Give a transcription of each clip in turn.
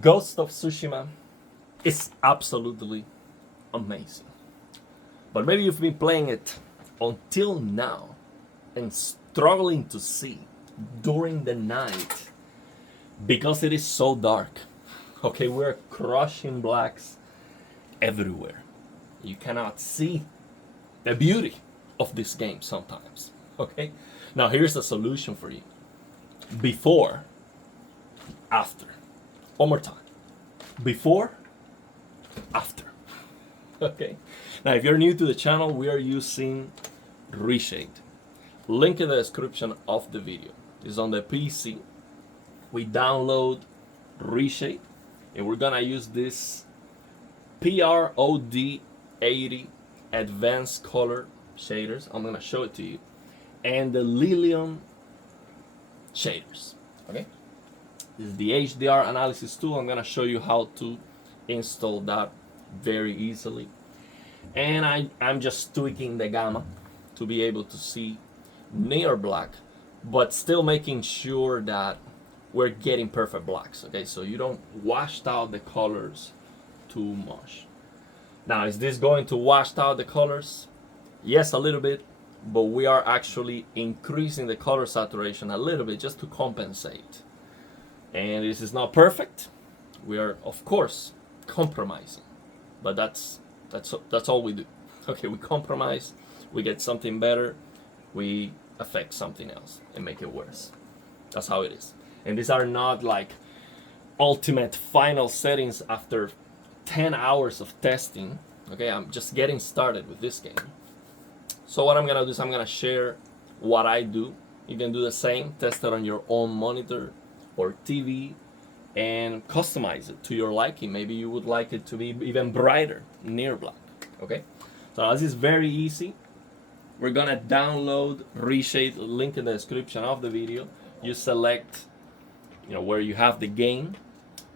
Ghost of Tsushima is absolutely amazing. But maybe you've been playing it until now and struggling to see during the night because it is so dark. Okay, we're crushing blacks everywhere. You cannot see the beauty of this game sometimes. Okay, now here's the solution for you: before, after. One more time: before, after. Okay, now if you're new to the channel, we are using ReShade. Link in the description of the video. It's on the PC. We download ReShade and we're gonna use this PROD 80 advanced color shaders. I'm gonna show it to you, and the Lilium shaders. Okay, this is the HDR analysis tool. I'm gonna show you how to install that very easily, and I'm just tweaking the gamma to be able to see near black, but still making sure that we're getting perfect blacks. Okay, so you don't wash out the colors too much. Now, is this going to wash out the colors? Yes, a little bit, but we are actually increasing the color saturation a little bit just to compensate. And this is not perfect. We are, of course, compromising, but that's all we do. Okay, we compromise, we get something better, we affect something else and make it worse. That's how it is. And these are not like ultimate final settings after 10 hours of testing. Okay, I'm just getting started with this game. So what I'm gonna do is I'm gonna share what I do. You can do the same, test it on your own monitor or TV and customize it to your liking. Maybe you would like it to be even brighter, near black. Okay, so this is very easy. We're gonna download ReShade, link in the description of the video. You select, where you have the game,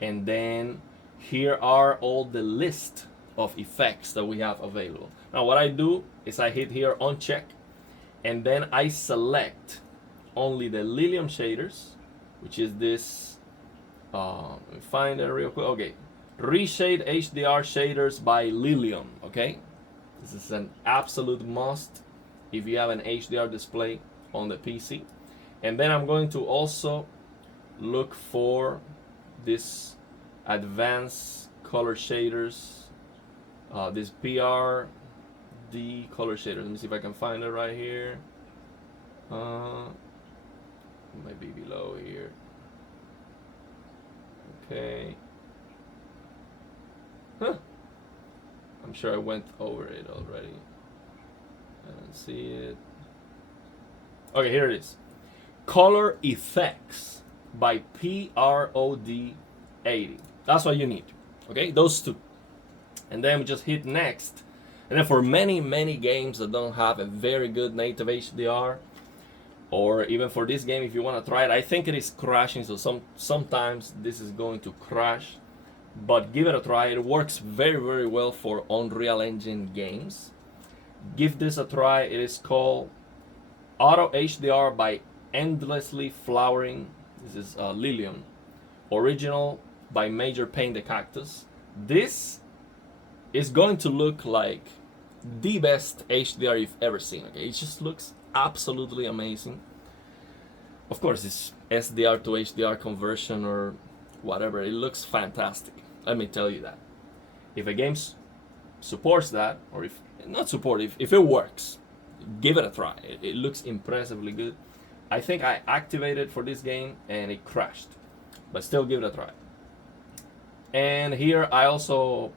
and then here are all the list of effects that we have available. Now what I do is I hit here on check, and then I select only the Lilium shaders, which is this, let me find it real quick. Okay, ReShade HDR shaders by Lilium. Okay, this is an absolute must if you have an HDR display on the PC. And then I'm going to also look for this advanced color shaders, this PRD color shader. Let me see if I can find it right here. Maybe below here. Okay. I'm sure I went over it already. I don't see it. Okay, here it is. Color Effects by PROD 80. That's what you need. Okay, those two. And then we just hit next. And then for many games that don't have a very good native HDR, or even for this game, if you want to try it, I think it is crashing, so sometimes this is going to crash, but give it a try. It works very well for Unreal Engine games. Give this a try. It is called Auto HDR by Endlessly Flowering. This is Lilium. Original by Major Paint the Cactus. This is going to look like the best HDR you've ever seen. Okay, it just looks absolutely amazing. Of course, it's SDR to HDR conversion or whatever. It looks fantastic. Let me tell you that. If a game supports that, or if not support, if it works, give it a try. It looks impressively good. I think I activated for this game and it crashed, but still give it a try. And here I also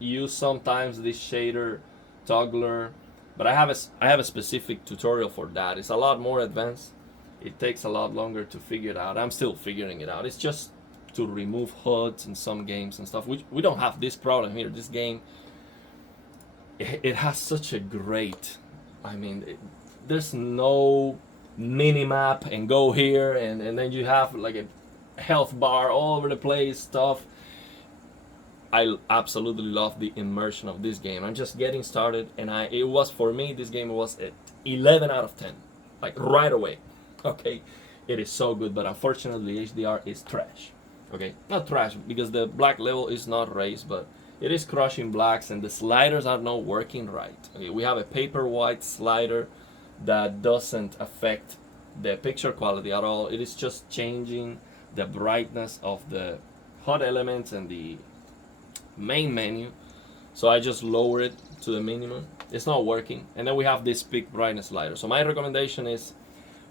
use sometimes this shader toggler, but I have a specific tutorial for that. It's a lot more advanced. It takes a lot longer to figure it out. I'm still figuring it out. It's just to remove HUDs in some games and stuff. We don't have this problem here. This game, it has such a great, there's no mini-map and go here and then you have like a health bar all over the place stuff. I absolutely love the immersion of this game. I'm just getting started, and it was, for me, this game was at 11 out of 10, like right away. Okay, it is so good, but unfortunately HDR is trash. Okay, not trash because the black level is not raised, but it is crushing blacks and the sliders are not working right. Okay, we have a paper white slider that doesn't affect the picture quality at all. It is just changing the brightness of the hot elements and the main menu. So I just lower it to the minimum. It's not working. And then we have this peak brightness slider. So my recommendation is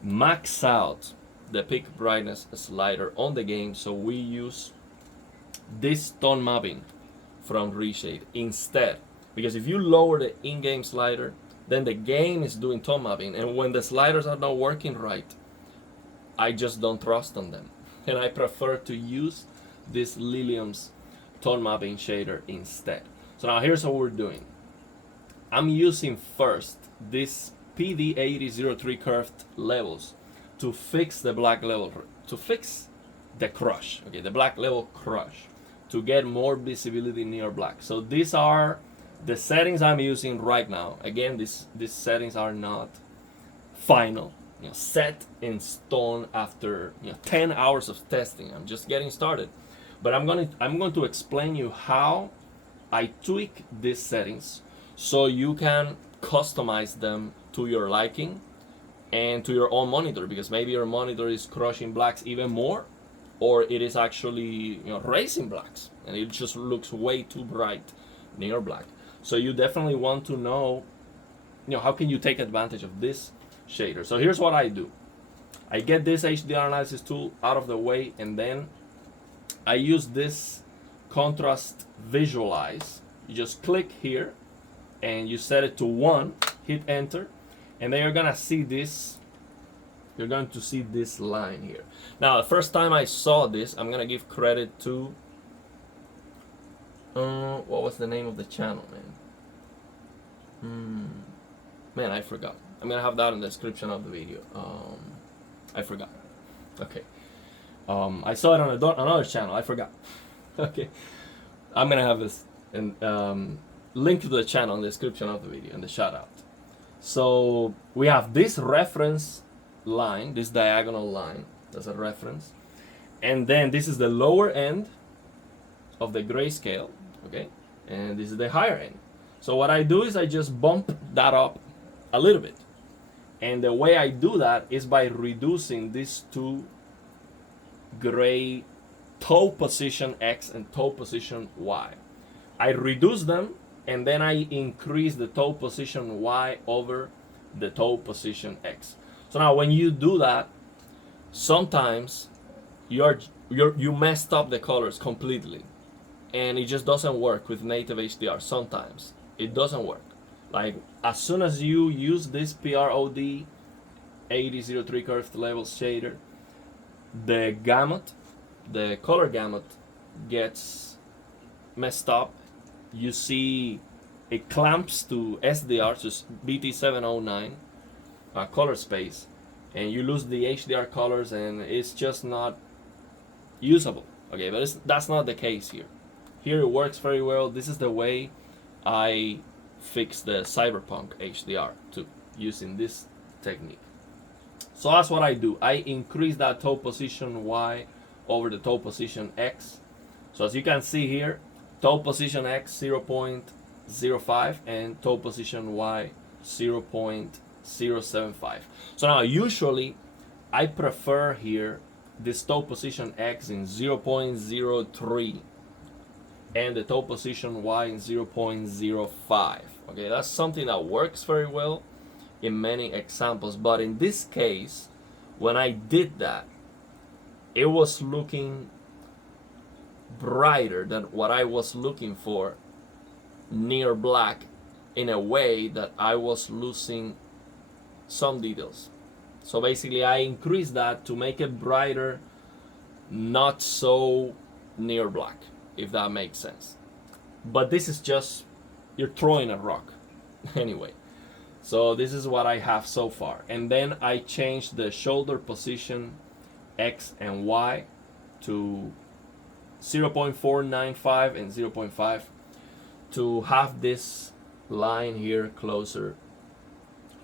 max out the peak brightness slider on the game. So we use this tone mapping from ReShade instead. Because if you lower the in-game slider, then the game is doing tone mapping. And when the sliders are not working right, I just don't trust on them. And I prefer to use this Lilium's tone mapping shader instead. So now here's what we're doing. I'm using first this PD8003 curved levels to fix the black level, to fix the crush, okay, the black level crush, to get more visibility near black. So these are the settings I'm using right now. Again, these settings are not final, set in stone after 10 hours of testing. I'm just getting started. But I'm going to explain you how I tweak these settings so you can customize them to your liking and to your own monitor, because maybe your monitor is crushing blacks even more, or it is actually raising blacks and it just looks way too bright near black. So you definitely want to know how can you take advantage of this shader. So here's what I do. I get this HDR analysis tool out of the way, and then I use this contrast visualize. You just click here and you set it to 1, hit enter, and then you're gonna see this. You're going to see this line here. Now, the first time I saw this, I'm gonna give credit to what was the name of the channel, man? Man, I forgot. I'm gonna have that in the description of the video. I forgot. Okay. I saw it on another channel. I forgot. Okay. I'm gonna have this and link to the channel in the description of the video and the shout out. So we have this reference line, this diagonal line, that's a reference, and then this is the lower end of the grayscale, okay, and this is the higher end. So what I do is I just bump that up a little bit, and the way I do that is by reducing these two gray toe position X and toe position Y. I reduce them and then I increase the toe position Y over the toe position X. So now when you do that, sometimes you messed up the colors completely and it just doesn't work with native HDR. Sometimes it doesn't work. Like as soon as you use this PROD 8003 curved levels shader, the gamut, the color gamut gets messed up. You see it clamps to SDR, to BT709 color space, and you lose the HDR colors and it's just not usable. Okay, but that's not the case here. Here it works very well. This is the way I fix the Cyberpunk HDR too, using this technique. So that's what I do. I increase that toe position Y over the toe position X. So as you can see here, toe position X 0.05 and toe position Y 0.075. So now usually I prefer here this toe position X in 0.03 and the toe position Y in 0.05. Okay, that's something that works very well in many examples, but in this case, when I did that, it was looking brighter than what I was looking for near black, in a way that I was losing some details. So basically I increased that to make it brighter, not so near black, if that makes sense. But this is just, you're throwing a rock anyway. So this is what I have so far. And then I changed the shoulder position X and Y to 0.495 and 0.5 to have this line here closer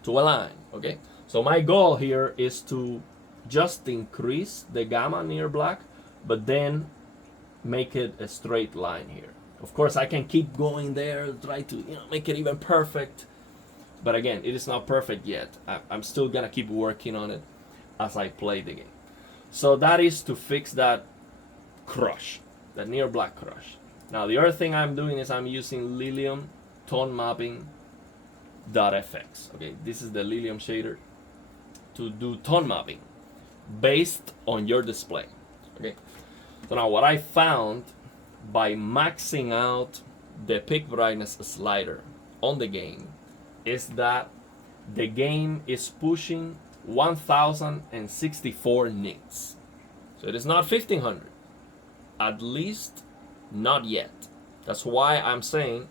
to a line. Okay, so my goal here is to just increase the gamma near black, but then make it a straight line here. Of course, I can keep going there, try to make it even perfect. But again, it is not perfect yet. I'm still gonna keep working on it as I play the game. So that is to fix that crush, that near black crush. Now the other thing I'm doing is I'm using Lilium tone mapping .fx. Okay, this is the Lilium shader to do tone mapping based on your display. Okay, so now what I found by maxing out the peak brightness slider on the game is that the game is pushing 1064 nits. So it is not 1500, at least not yet. That's why I'm saying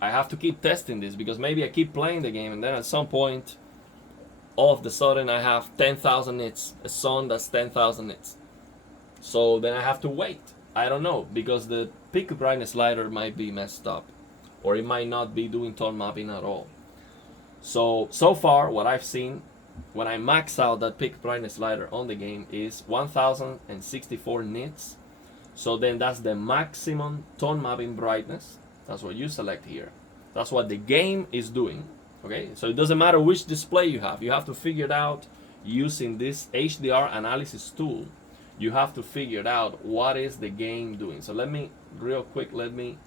I have to keep testing this, because maybe I keep playing the game and then at some point all of the sudden I have 10,000 nits, a zone that's 10,000 nits. So then I have to wait. I don't know, because the peak brightness slider might be messed up, or it might not be doing tone mapping at all. So far what I've seen when I max out that peak brightness slider on the game is 1064 nits. So then that's the maximum tone mapping brightness. That's what you select here. That's what the game is doing. Okay, so it doesn't matter which display you have. You have to figure it out using this HDR analysis tool. You have to figure out what is the game doing. So let me, real quick, let me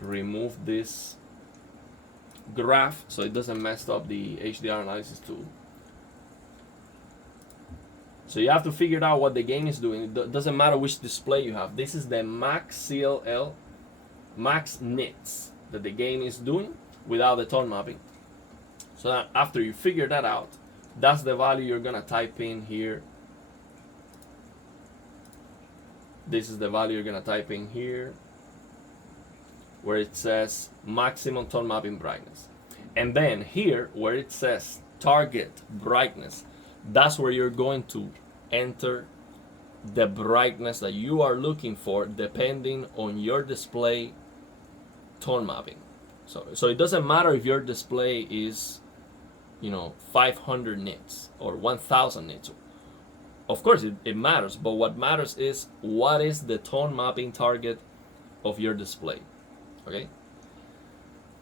remove this graph so it doesn't mess up the HDR analysis tool. So you have to figure out what the game is doing. It doesn't matter which display you have. This is the max CLL, max nits that the game is doing without the tone mapping. So that after you figure that out, that's the value you're gonna type in here. This is the value you're gonna type in here, where it says maximum tone mapping brightness. And then here, where it says target brightness, that's where you're going to enter the brightness that you are looking for depending on your display tone mapping. So it doesn't matter if your display is 500 nits or 1000 nits. Of course it matters, but what matters is what is the tone mapping target of your display. Okay,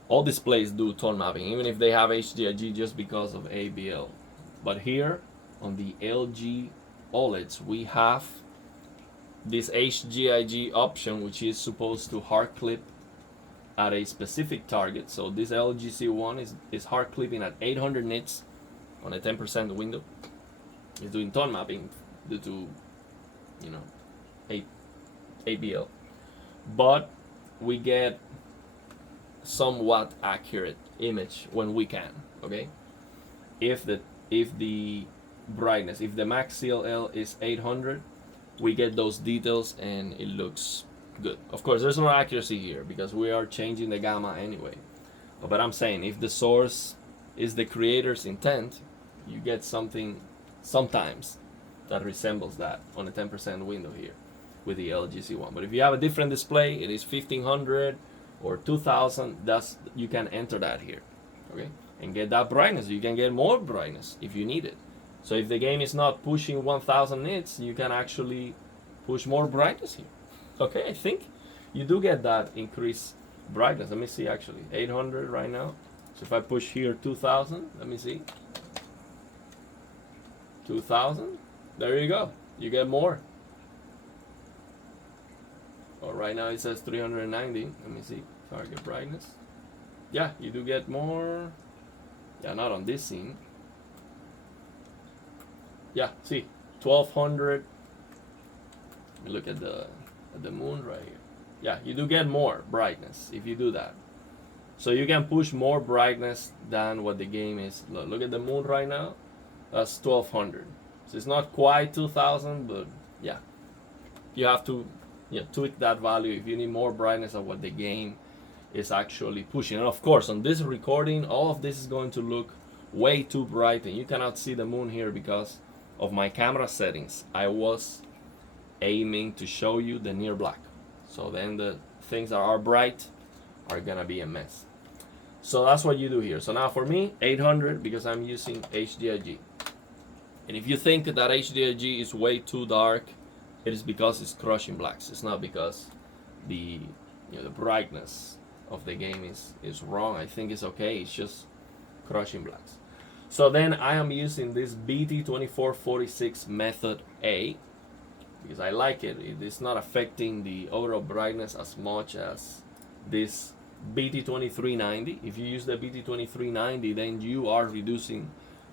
all displays do tone mapping, even if they have HDIG, just because of ABL. But here on the LG OLEDs, we have this HDIG option, which is supposed to hard clip at a specific target. So this LGC one is hard clipping at 800 nits on a 10% window. It's doing tone mapping due to ABL, but we get somewhat accurate image when we can. Okay, if the brightness, if the max CLL is 800, we get those details and it looks good. Of course, there's no accuracy here because we are changing the gamma anyway. But I'm saying if the source is the creator's intent, you get something sometimes that resembles that on a 10% window here with the LGC one. But if you have a different display, it is 1500 or 2000, you can enter that here, okay, and get that brightness. You can get more brightness if you need it. So if the game is not pushing 1000 nits, you can actually push more brightness here. Okay, I think you do get that increased brightness. Let me see, actually 800 right now. So if I push here 2000, let me see, 2000, there you go, you get more. Oh, right now it says 390. Let me see, target brightness. Yeah, you do get more. Yeah, not on this scene. Yeah, see, 1200. Let me look at the moon right here. Yeah, you do get more brightness if you do that. So you can push more brightness than what the game is. Look at the moon right now. That's 1200. So it's not quite 2000, but yeah, you have to tweak that value if you need more brightness of what the game is actually pushing. And of course, on this recording, all of this is going to look way too bright, and you cannot see the moon here because of my camera settings. I was aiming to show you the near black, so then the things that are bright are gonna be a mess. So that's what you do here. So now for me, 800 because I'm using HDIG. And if you think that HDIG is way too dark, it is because it's crushing blacks. It's not because the the brightness of the game is wrong. I think it's okay. It's just crushing blacks. So then I am using this BT2446 method A because I like it. It is not affecting the overall brightness as much as this BT2390. If you use the BT2390, then you are reducing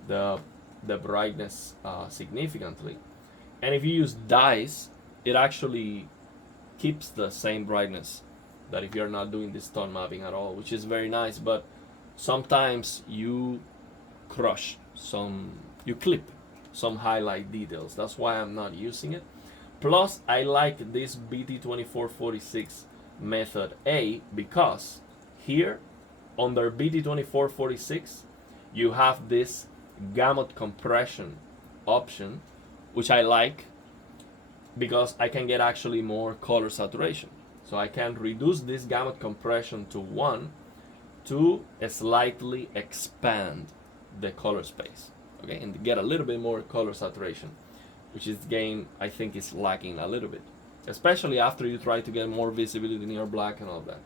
the brightness significantly. And if you use dyes, it actually keeps the same brightness that if you're not doing this tone mapping at all, which is very nice. But sometimes you crush you clip some highlight details. That's why I'm not using it. Plus, I like this BT2446 method A because here under BT2446 you have this gamut compression option, which I like because I can get actually more color saturation. So I can reduce this gamut compression to 1 to slightly expand the color space, okay, and get a little bit more color saturation, which this game I think is lacking a little bit, especially after you try to get more visibility in your black and all that.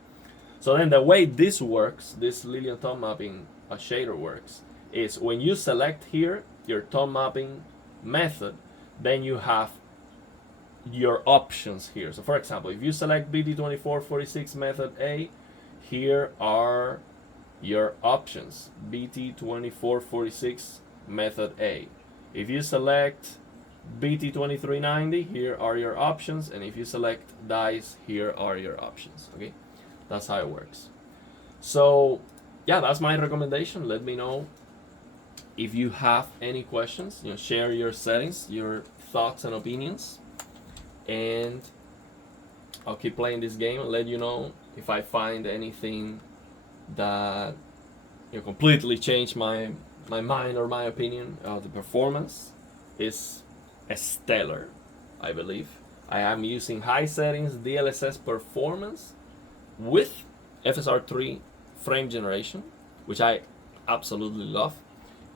So then the way this works, this Lilium tone mapping shader works, is when you select here your tone mapping method, then you have your options here. So for example, if you select BT2446 method A, here are your options, BT2446 method A. If you select BT2390, here are your options, and if you select dyes, here are your options. Okay, that's how it works. So yeah, that's my recommendation. Let me know if you have any questions. Share your settings, your thoughts and opinions, and I'll keep playing this game and let you know if I find anything that completely changed my mind or my opinion. The performance is stellar, I believe. I am using high settings DLSS performance with FSR3 frame generation, which I absolutely love.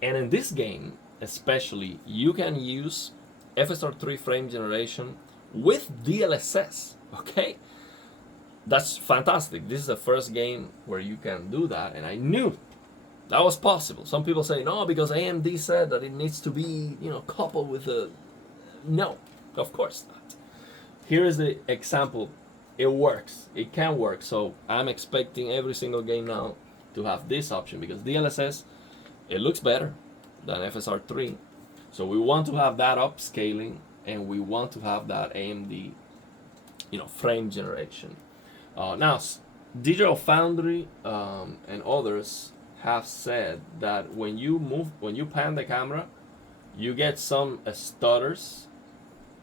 And in this game especially, you can use FSR3 frame generation with DLSS, okay? That's fantastic. This is the first game where you can do that, and I knew that was possible. Some people say, no, because AMD said that it needs to be, coupled with a... No, of course not. Here is the example. It works. It can work. So I'm expecting every single game now to have this option, because DLSS, it looks better than FSR3. So we want to have that upscaling, and we want to have that AMD, frame generation. Now, Digital Foundry and others have said that when you pan the camera, you get some stutters,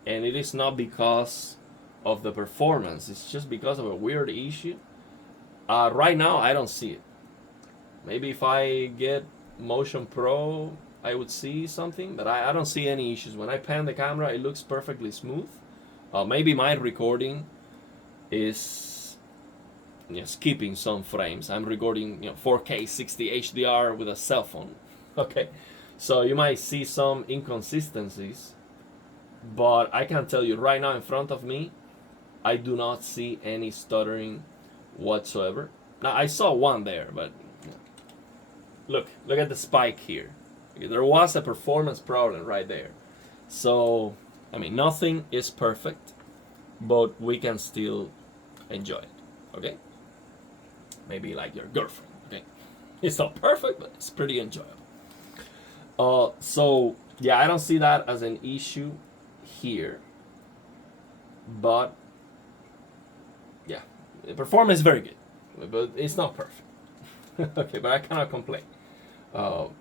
and it is not because of the performance. It's just because of a weird issue. Right now, I don't see it. Maybe if I get Motion Pro, I would see something, but I don't see any issues. When I pan the camera, it looks perfectly smooth. Maybe my recording is skipping some frames. I'm recording 4K 60 HDR with a cell phone. Okay, so you might see some inconsistencies, but I can tell you right now in front of me, I do not see any stuttering whatsoever. Now I saw one there, but look at the spike here. There was a performance problem right there. So I mean, nothing is perfect, but we can still enjoy it. Okay, maybe like your girlfriend. Okay, it's not perfect, but it's pretty enjoyable. So yeah, I don't see that as an issue here, but yeah, the performance is very good, but it's not perfect. Okay, but I cannot complain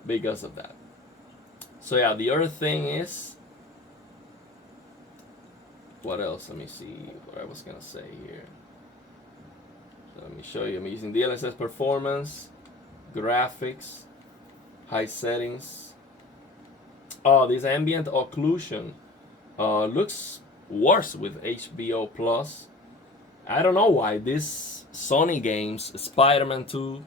because of that. So yeah, the other thing is, what else? Let me see what I was gonna say here. So let me show you. I'm using DLSS performance, graphics, high settings. Oh, this ambient occlusion looks worse with HBO Plus. I don't know why. This Sony games, Spider-Man 2,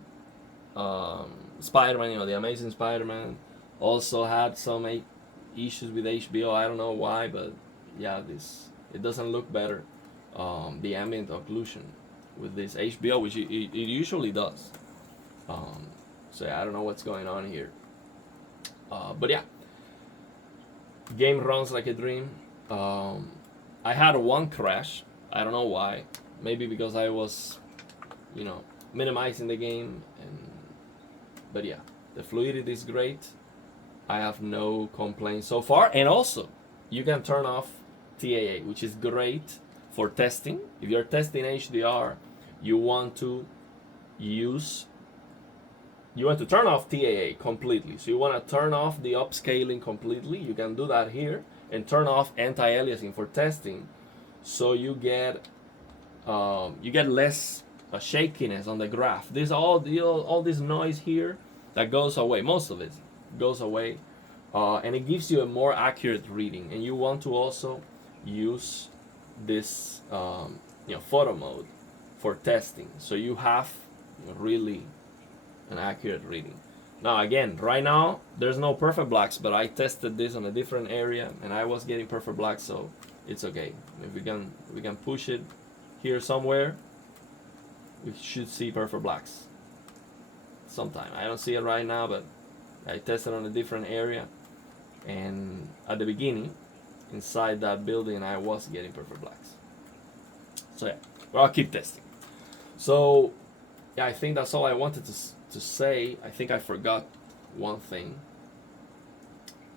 Spider-Man, the Amazing Spider-Man, also had some issues with HBO. I don't know why, but yeah, this It doesn't look better, the ambient occlusion with this HBO, which it usually does. So yeah, I don't know what's going on here. But yeah, game runs like a dream. I had one crash. I don't know why. Maybe because I was, minimizing the game. But yeah, the fluidity is great. I have no complaints so far. And also, you can turn off TAA, which is great for testing. If you're testing HDR, you want to turn off TAA completely. So you want to turn off the upscaling completely. You can do that here and turn off anti-aliasing for testing. So you get less shakiness on the graph. There's all this noise here that goes away. Most of it goes away, and it gives you a more accurate reading. And you want to also use this photo mode for testing, so you have really an accurate reading. Now again, right now there's no perfect blacks, but I tested this on a different area and I was getting perfect blacks, so it's okay. If we can push it here somewhere, we should see perfect blacks sometime. I don't see it right now, but I tested on a different area, and at the beginning inside that building I was getting perfect blacks. So yeah, well, I'll keep testing. So yeah, I think that's all I wanted to say. I think I forgot one thing,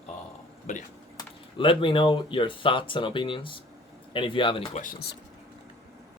but yeah, let me know your thoughts and opinions, and if you have any questions.